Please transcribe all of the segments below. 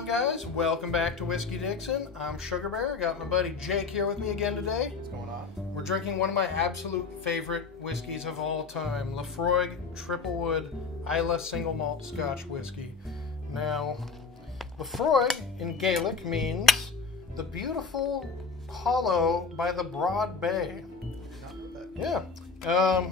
on, guys? Welcome back to Whiskey Dixon. I'm Sugarbear. I got my buddy Jake here with me again today. What's going on? We're drinking one of my absolute favorite whiskeys of all time, Laphroaig Triple Wood Islay Single Malt Scotch Whiskey. Now, Laphroaig in Gaelic means the beautiful hollow by the broad bay. Not heard that. Yeah.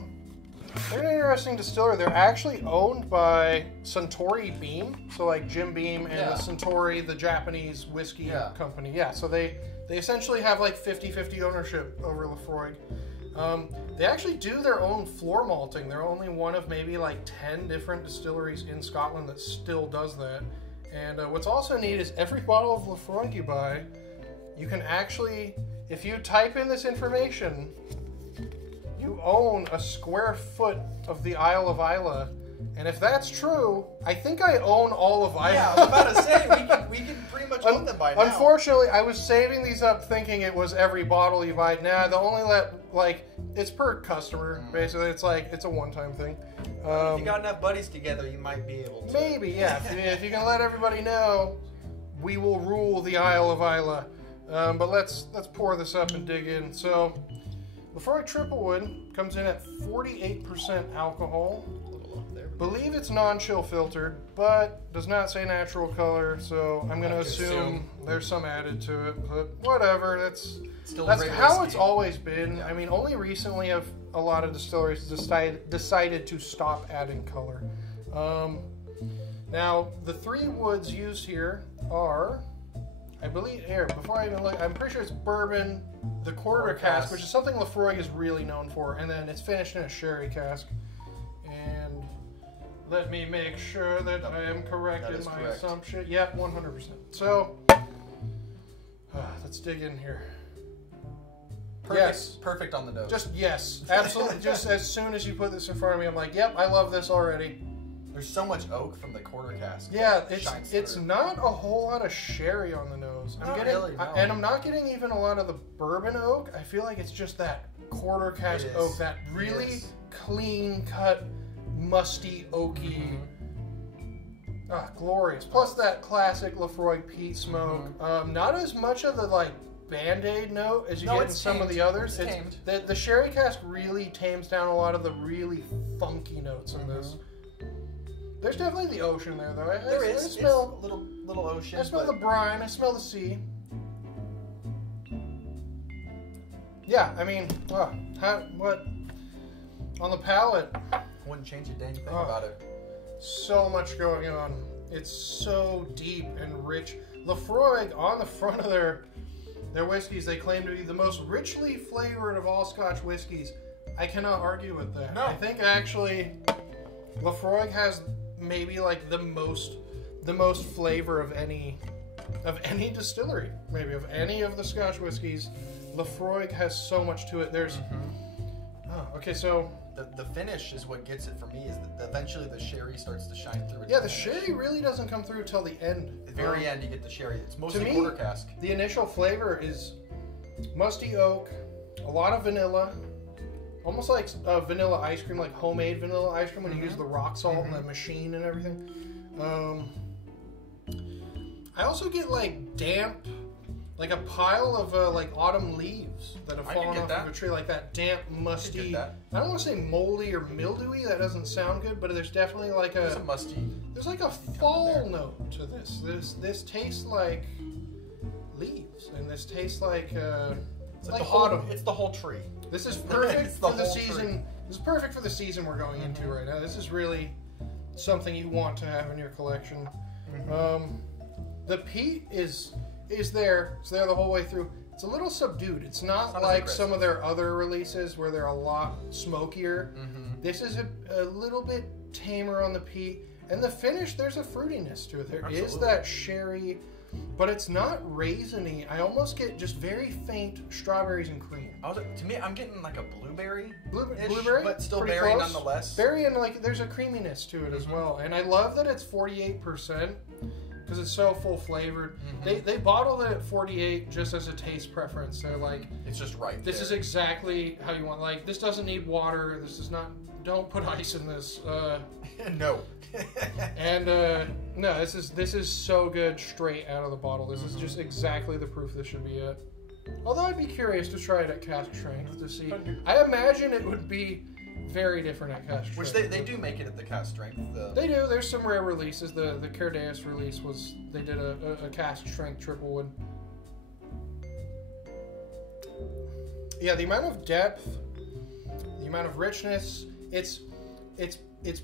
They're an interesting distillery. They're actually owned by Suntory Beam, so like Jim Beam and the Suntory, the Japanese whiskey company. Yeah, so they essentially have like 50-50 ownership over Laphroaig. They actually do their own floor malting. They're only one of maybe like 10 different distilleries in Scotland that still does that. And what's also neat is every bottle of Laphroaig you buy, you can actually, if you type in this information, you own a square foot of the Isle of Islay. And if that's true, I think I own all of Islay. Yeah, I was about to say, we can pretty much own them by now. Unfortunately, I was saving these up thinking it was every bottle you buy. Nah, they'll only it's per customer, basically. It's like, it's a one-time thing. If you got enough buddies together, you might be able to. Maybe, yeah. if you can let everybody know, we will rule the Isle of Islay. But let's pour this up and dig in. So, Laphroaig Triple Wood comes in at 48% alcohol. A little up there. Believe it's non-chill filtered, but does not say natural color, so I'm going to assume there's some added to it. But whatever, that's how it's always been. Yeah. I mean, only recently have a lot of distilleries decided to stop adding color. Now, the three woods used here are, I believe, here, before I even look, I'm pretty sure it's bourbon, the quarter cask, which is something Laphroaig is really known for, and then it's finished in a sherry cask. And let me make sure that I am correct in my assumption. Yep, 100%. So, let's dig in here. Perfect, yes. Perfect on the nose. Just, yes, absolutely. Just as soon as you put this in front of me, I'm like, yep, I love this already. There's so much oak from the quarter cask. Yeah, it's not a whole lot of sherry on the nose. And I'm not getting even a lot of the bourbon oak. I feel like it's just that quarter cask oak, that really clean cut, musty, oaky. Glorious. Plus that classic Laphroaig peat smoke. Not as much of the like Band-Aid note as you get in some of the others. The sherry cask really tames down a lot of the really funky notes in this. There's definitely the ocean there, though. I smell a little ocean. I smell the brine. I smell the sea. Yeah, I mean, what on the palate? Wouldn't change a dang thing about it. So much going on. It's so deep and rich. Laphroaig, on the front of their whiskeys, they claim to be the most richly flavored of all Scotch whiskeys. I cannot argue with that. No. I think actually Laphroaig has maybe like the most flavor of any distillery, maybe of any of the Scotch whiskeys. Laphroaig has so much to it. There's okay, so the finish is what gets it for me. Is that eventually the sherry starts to shine through. Yeah, the sherry really doesn't come through till the end. At the very end, you get the sherry. It's mostly quarter cask. The initial flavor is musty oak, a lot of vanilla. Almost like vanilla ice cream, like homemade vanilla ice cream when you use the rock salt and the machine and everything. I also get like damp, like a pile of like autumn leaves that have fallen off of a tree, like that damp, musty. I don't want to say moldy or mildewy. That doesn't sound good, but there's definitely like there's a musty. There's like a fall note to this. This tastes like leaves, and this tastes like it's like autumn. It's the whole tree. This is perfect for the season. This is perfect for the season we're going into right now. This is really something you want to have in your collection. The peat is there. It's there the whole way through. It's a little subdued. It's not like some of their other releases where they're a lot smokier. This is a little bit tamer on the peat. And the finish, there's a fruitiness to it. There is that sherry, but it's not raisiny. I almost get just very faint strawberries and cream. To me, I'm getting like a blueberry, but still berry nonetheless. Berry, and like there's a creaminess to it as well. And I love that it's 48% because it's so full flavored. They bottled it at 48 just as a taste preference. They're like, it's just right. This is exactly how you want. Like, this doesn't need water. This does not. Don't put ice in this. No. And no, this is so good straight out of the bottle. This is just exactly the proof this should be at. Although I'd be curious to try it at cask strength to see. I imagine it would be very different at cask strength. Which they do make it at the cask strength. They do. There's some rare releases. The Cardeas release was they did a cask strength triple wood. Yeah, the amount of depth, the amount of richness, it's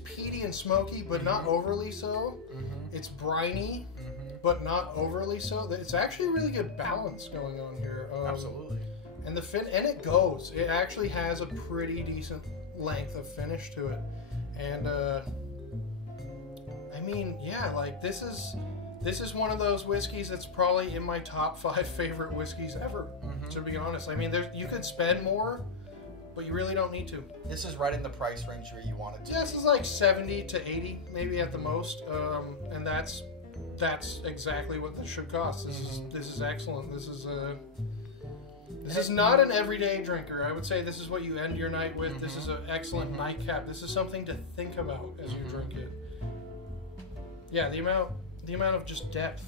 peaty and smoky, but not overly so. It's briny, but not overly so. It's actually a really good balance going on here. Absolutely. And and it goes. It actually has a pretty decent length of finish to it. And I mean, yeah, like this is one of those whiskeys that's probably in my top 5 favorite whiskeys ever. To be honest, I mean, you could spend more, but you really don't need to. This is right in the price range where you want it to. Yeah, this is like 70 to 80, maybe at the most, and that's exactly what this should cost. This is excellent. This is not an everyday drinker. I would say this is what you end your night with. This is an excellent nightcap. This is something to think about as you drink it. Yeah, the amount of just depth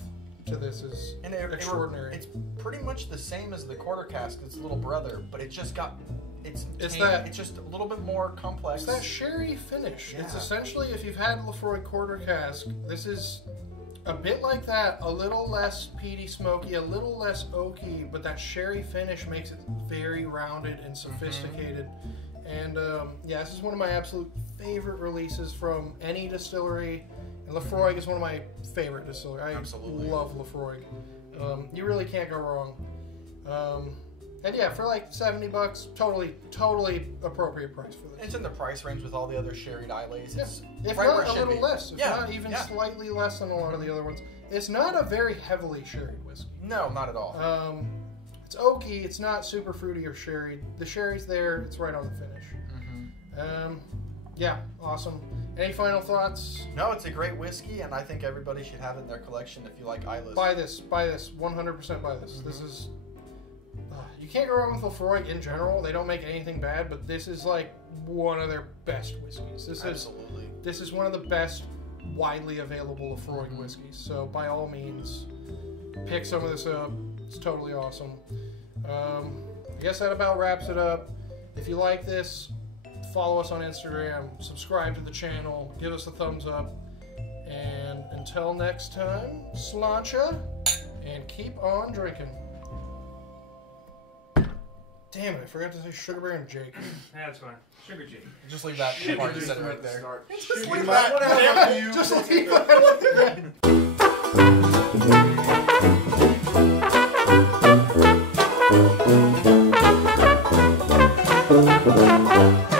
to this is extraordinary. It's pretty much the same as the quarter cask, its little brother, but it just got it's just a little bit more complex. It's that sherry finish. Yeah. It's essentially, if you've had Laphroaig quarter cask, this is a bit like that, a little less peaty, smoky, a little less oaky, but that sherry finish makes it very rounded and sophisticated. And yeah, this is one of my absolute favorite releases from any distillery. And Laphroaig is one of my favorite distilleries. I love Laphroaig. You really can't go wrong. And yeah, for like $70, totally appropriate price for this. It's in the price range with all the other sherried Isleys. Yeah. If right not a little less. If not even slightly less than a lot of the other ones. It's not a very heavily sherried whiskey. No, not at all. It's oaky. It's not super fruity or sherried. The sherry's there. It's right on the finish. Yeah, awesome. Any final thoughts? No, it's a great whiskey, and I think everybody should have it in their collection if you like Islay. Buy this. 100% buy this. This is... you can't go wrong with Laphroaig in general. They don't make anything bad, but this is like one of their best whiskeys. This is one of the best widely available Laphroaig whiskeys. So by all means, pick some of this up. It's totally awesome. I guess that about wraps it up. If you like this, follow us on Instagram, subscribe to the channel, give us a thumbs up, and until next time, sláinte, and keep on drinking. Damn it, I forgot to say Sugarbear and Jake. That's fine. Sugar Jake. Just leave that part you said right there. Just leave that one out. Just leave that.